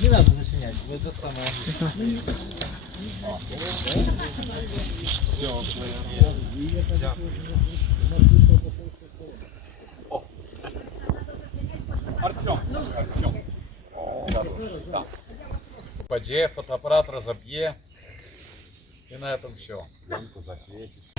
Не надо зачинять, вы это самое. Упаде, фотоаппарат разобье. И на этом все. Лампу засветишь.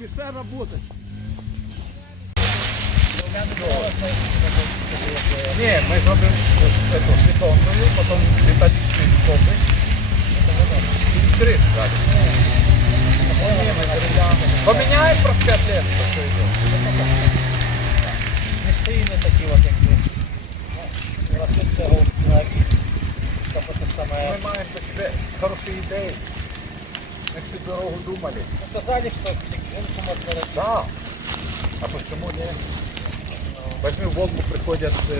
Мешай работать. Ні, ми зробимо бетонною, потім металічний стовбик. І три зразу. Поміняємо про 5 лет, що йде. Не сильно такі от якби. Ростуть цього установити. Щоб це саме... Ми маємо по себе хороші ідеї. Ми всю дорогу думали. Ну, сказали, що жінку можна робити. Да. А почему нет? Возьми в Волгу приходят с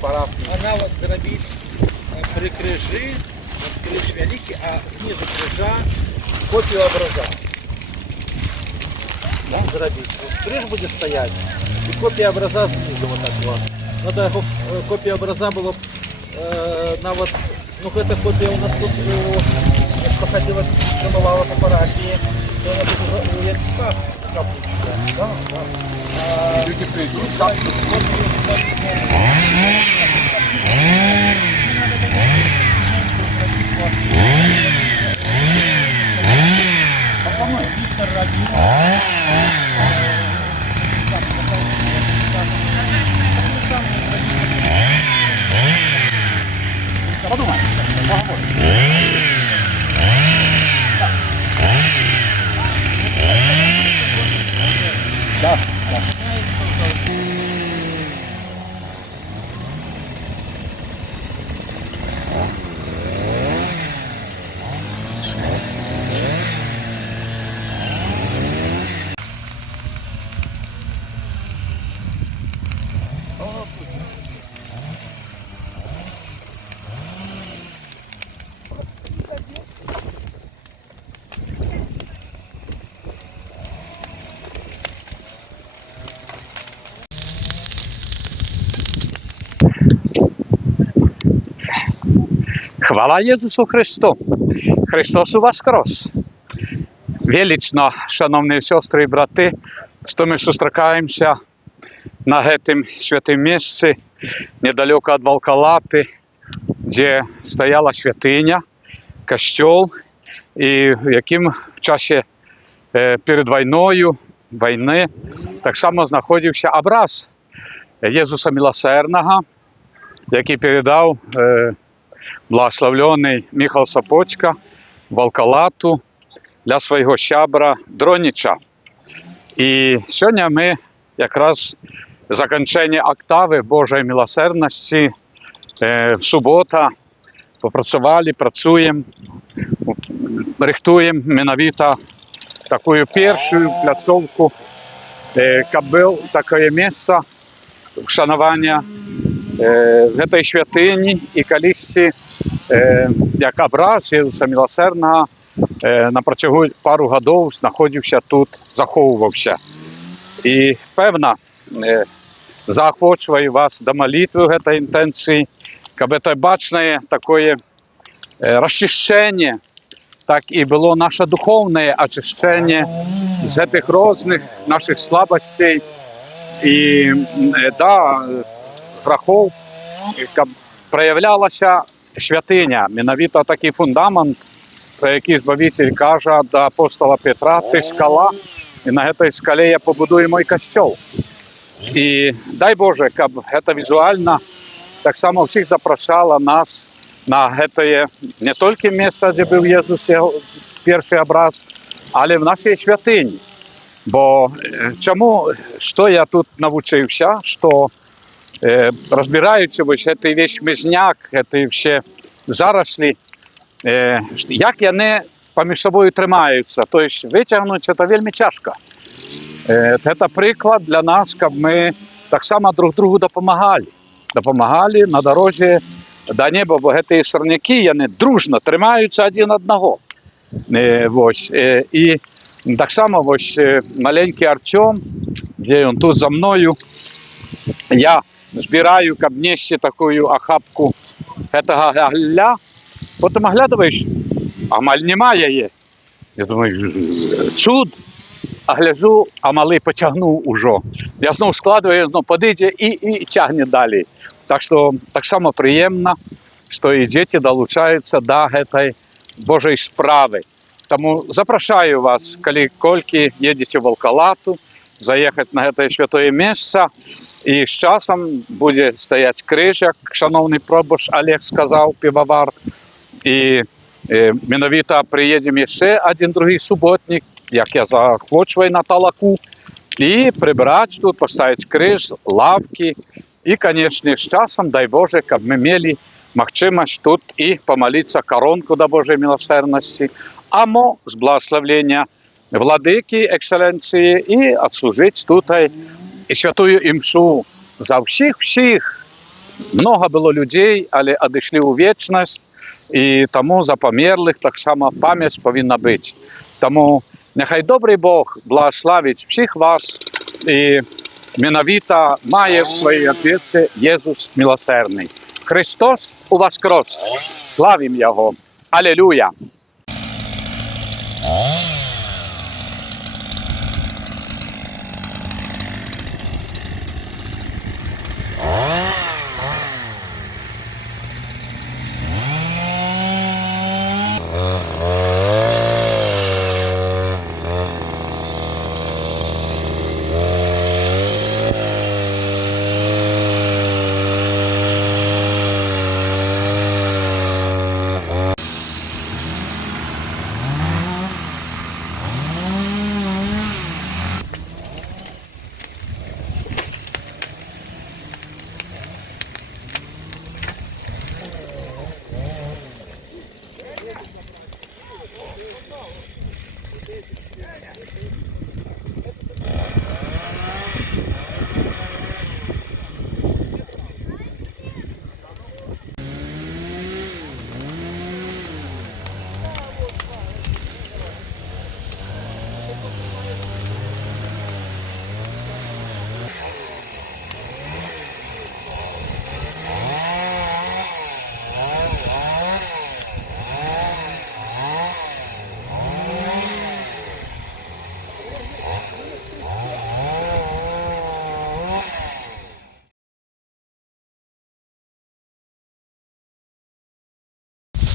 парафии. Она вот дробит при крыжи, вот крыж великий, а снизу крыжа Копию образа. да, дробить. Вот крыж будет стоять, и копия образа снизу вот так вот. Надо копия образа было на вот, ну эта копия у нас тут походила, промывала по парафии, то она тут уже у языка капустя. Да, да. И люди придут, так подумай. Да. Chwała Jezusu Chrystu. Христос воскрес. Велично, шановні сестри і брати, що ми зустрічаємося на цьому святому місці, недалеко від Волкалати, де стояла святиня, костел, і в яким в часі перед війни, так само знаходився образ Єсуса Милосердного, який передав благословлений Михайло Сапочка Волкалату для свого щабра Дроніча. І сьогодні ми якраз закінчення октави Божої милосердності в субота попрацювали, працюємо, рихтуємо менавіта таку першу пляцовку, щоб було таке місце вшанування этой святыни и количестве, як образ Єсуса Милосердного на протягу пару годів знаходився тут, заховувався. І певно, заохочую вас до молитви в этой інтенції, щоб це бачне таке розчищення, так і було наше духовне очищення з цих різних наших слабостей і грехов, щоб проявлялася святиня. Міновіто такий фундамент, про який Збавитель каже до апостола Петра: «Ти скала, і на цій скалі я побудую мій костел». І дай Боже, щоб це візуально так само всіх запрошало нас на це не тільки місце, де був Ісус, перший образ, але в нашій святині. Бо чому, що я тут навчився, що розбираючи ось цей весь мізняк, ці всі зарослі, як вони поміж собою тримаються. Тобто витягнути це вельми тяжко. Це приклад для нас, щоб ми так само друг другу допомагали. Допомагали на дорозі до неба, бо ці сорняки, вони дружно тримаються один одного. Ось. І так само ось маленький Артем, де він тут за мною, я збираю ко мне ще таку охапку этого галля, потім оглядуєш, а маль немає її. Я думаю, чуд, а гляжу, а малий потягнув уже. Я знову складую, знову подійде і тягне далі. Так що так само приємно, що і діти долучаються до цієї Божої справи. Таму запрашаю вас, калі колькі едзеце ў Валкалату, заехаць на гэтае святое месца, і з часам будзе стаяць крыж, як шановны пробач Олег сказаў, півавар, і менавіта прыедзем яшчэ адзін другі суботнік, як я заахвочваю на талаку, і прыбраць тут, паставіць крыж, лавкі, і, канешне, з часам, дай Боже, каб мы мелі магчымасць тут і памаліцца каронку да Божай міласэрнасці, а мо з благословення владыкі, экселенцыі, і адслужыць тутай і святую імшу за ўсіх. Многа было людзей, але адышлі ў вечнасць, і таму за памерлых таксама памяць павінна быць. Таму няхай добрый Бог благословіць всіх вас, і менавіта мае ў сваёй апецы Езус міласэрны. Христос уваскрос! Славім Яго! Алелуя!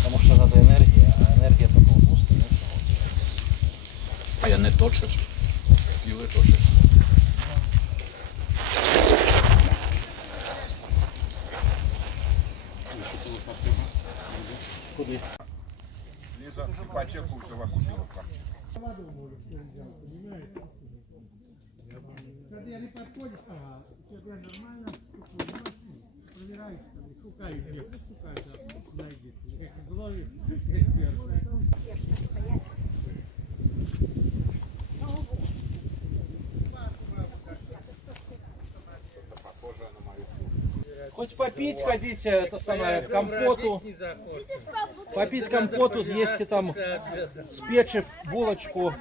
Потому что надо энергия, а энергия только в пусто, нет? А я не точать, і ви точать. Куди? Лиза, ипотеку у тебя купила. Когда не подходит, тебе нормально, проверяешь, шукаешь, где шукаешь, найди. Как в голове, эксперт. Хоть попить хотите, это самое, компоту. Попить компоту, съесте там с печи булочку.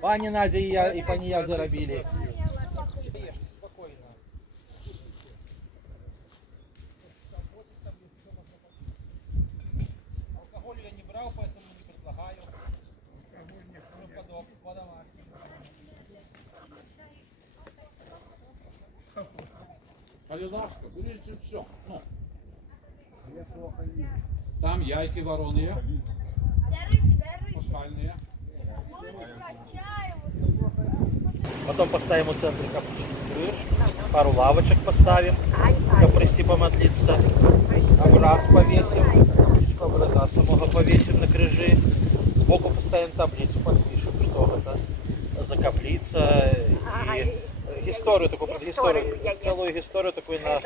Пани Надя и я, и пани я заробили. Алкоголь я не брал, поэтому не предлагаю. Калинашка, берите все. Ну. Там яйки вареные, пасхальные. Потом поставим у центра крыш, пару лавочек поставим, чтобы прийти помодлиться. Образ повесим, табличку образа самого повесим на крыжи. Сбоку поставим таблицу, подпишем, что это за каплица. И историю такую, целую историю такую на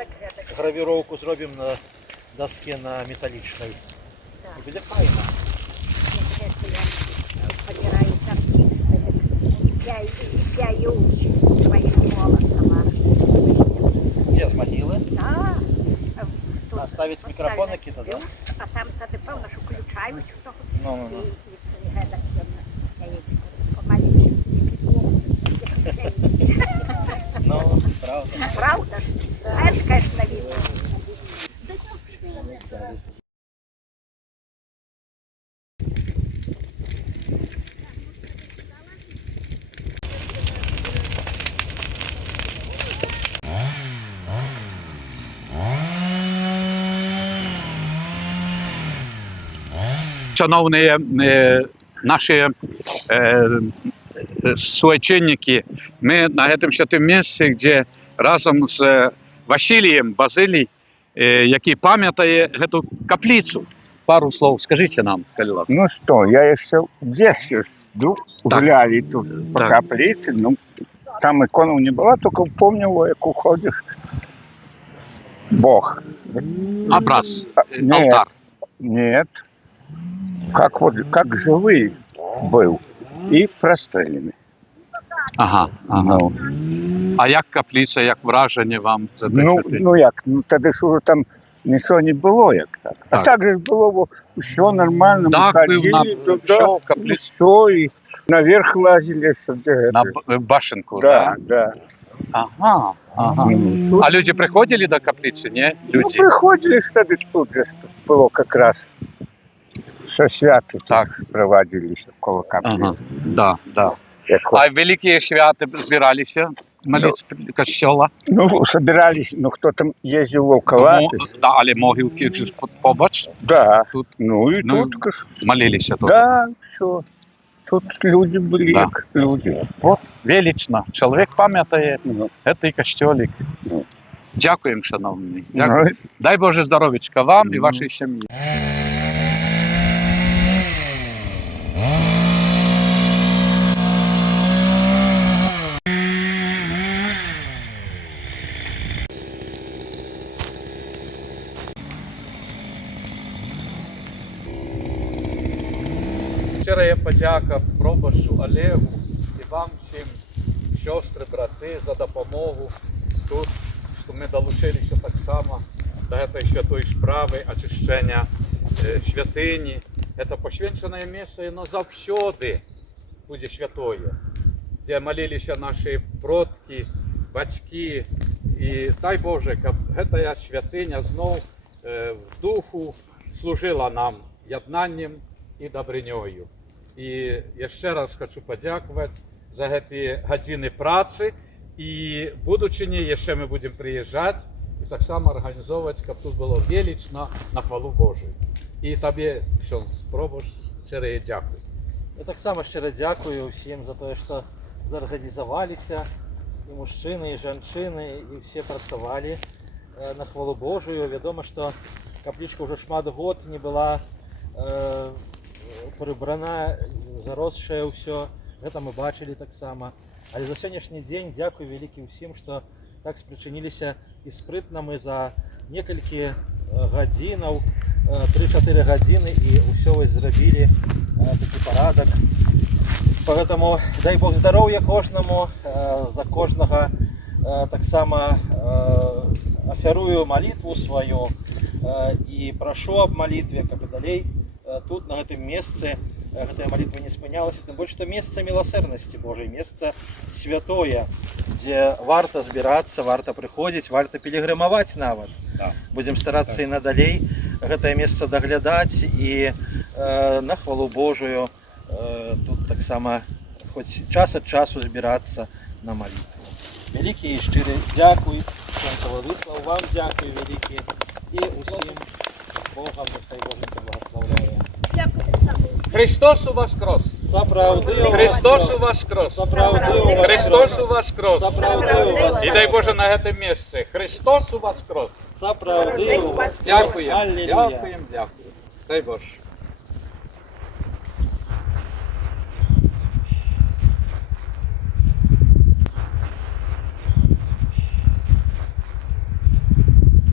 гравировку зробим на доске на металличной. Буде файно. Я ее учу своим голосом. Где, с могилы? Да. Оставить микрофон накидать, да? А там, ти певно, що включають того. Ну. Ну, правда. Правда ж? Знаєш, конечно, видно. Шановні наши суайчинники, мы на этом святом месте, где разом з Василієм Базилій, який пам'ятає эту каплицу. Пару слов скажите нам, коли ласка. Ну что, я еще в детстве Так. гуляли тут по Так. каплице, ну, там иконов не было, только помню, как уходишь, Бог. Образ, Нет, алтарь. нет, как вот, как живый был и простреленный. Ага, ага. Ну, А як каплиця, як враження вам за те, ну, що ти? ну як, ну тоді ж уже там нічого не було, як так. А Так. так же ж було все нормально, Дах ми був ходили на туди, що, каплицю? все, і наверх лазили, сюди. На башенку, Да, да. Ага, ага. Ну, тут, А люди приходили до каплиці, ні? ну, Люди. приходили ж тоді тут же було якраз. Що свято Так. проводились коло каплиці. Ага, да, да. Як от. А великі свята збиралися молитися костьола? Ну, собирались, ну хто там їздив вовковати. Да, але могилки ж побач, Да. Тут. Ну і Ну, тут, молилися тут. да, все. Тут люди були, Да. як люди. От, велично. Чоловік пам'ятає, Ну, це і костьолик. Ну. Дякуємо, шановні. Дякую. ну, Дай Боже здоров'ячка вам і Ну. вашій сім'ї. Щира є подяка Пробашу Олегу і вам всім, сестри, брати, за допомогу тут, що ми долучилися так само до цієї святої справи очищення святині. Це поświęcone місце, воно завжди буде святое, де молилися наші продки, батьки. І дай Боже, щоб ця святиня знов в духу служила нам єднанням і добринею. І я ще раз хочу подякувати за ці години праці. І будучи, ще ми будемо приїжджати і так само організовувати, щоб тут було велично на хвалу Божу. І тобі, Ксьонз Пробаш, щиро дякую. Я так само щиро дякую всім за те, що зорганізувалися, і мужчини, і жінки, і всі працювали на хвалу Божию. Відомо, що капличка вже шмат год не була прибрана, заросшая все. Це ми бачили так само. Але за сьогоднішній день дякую великим всім, що так спричинилися і спритно ми за кілька годин, 3-4 години, і все ось зробили такий порядок. Поэтому дай Бог здоров'я кожному, за кожного так само оферую молитву свою і прошу об молитве, как далей тут, на этом месте, эта молитва не спынялась, тем больше это место милосердности Божьей, место святое, где варто збираться, варто приходить, варто пилигримовать нават. Да. Будем стараться и надалей это место доглядать и на хвалу Божию тут так само хоть час от часу збираться на молитву. Великий і щирий дякую, Сонце вислав, вам дякую велике і усім Богом нехай Боженька благословляє. Христос у воскрес! Заправдив Христос у воскрес! Заправдив Христос у воскрес! Заправдив вас. І дай Боже на це місце. Христос у воскрес! Заправдив вас. Дякуємо, Аллилуйя. дякуємо, дякуємо. Дай Боже.